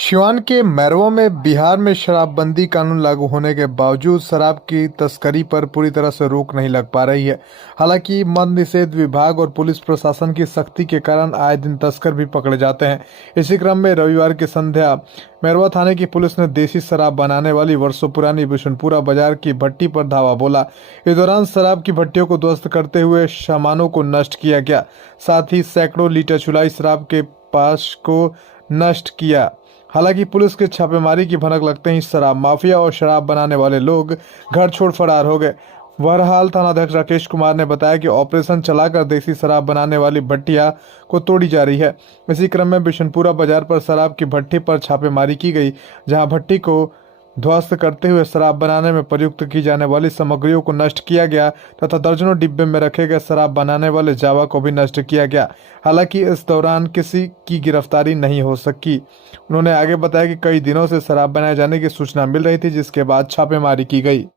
सिवान के मैरवा में बिहार में शराबबंदी कानून लागू होने के बावजूद शराब की तस्करी पर पूरी तरह से रोक नहीं लग पा रही है। हालांकि मद निषेध विभाग और पुलिस प्रशासन की सख्ती के कारण आए दिन तस्कर भी पकड़े जाते हैं। इसी क्रम में रविवार की संध्या मैरवा थाने की पुलिस ने देसी शराब बनाने वाली वर्षों पुरानी बिशनपुरा बाजार की भट्टी पर धावा बोला। इस दौरान शराब की भट्टियों को ध्वस्त करते हुए सामानों को नष्ट किया गया, साथ ही सैकड़ों लीटर चुलाई शराब के पास को नष्ट किया। हालांकि पुलिस के छापेमारी की भनक लगते ही शराब माफिया और शराब बनाने वाले लोग घर छोड़ फरार हो गए। बहरहाल थानाध्यक्ष राकेश कुमार ने बताया कि ऑपरेशन चलाकर देसी शराब बनाने वाली भट्टियां को तोड़ी जा रही है। इसी क्रम में बिशनपुरा बाजार पर शराब की भट्टी पर छापेमारी की गई, जहां भट्टी को ध्वस्त करते हुए शराब बनाने में प्रयुक्त की जाने वाली सामग्रियों को नष्ट किया गया तथा दर्जनों डिब्बे में रखे गए शराब बनाने वाले जावा को भी नष्ट किया गया। हालांकि इस दौरान किसी की गिरफ्तारी नहीं हो सकी। उन्होंने आगे बताया कि कई दिनों से शराब बनाए जाने की सूचना मिल रही थी, जिसके बाद छापेमारी की गई।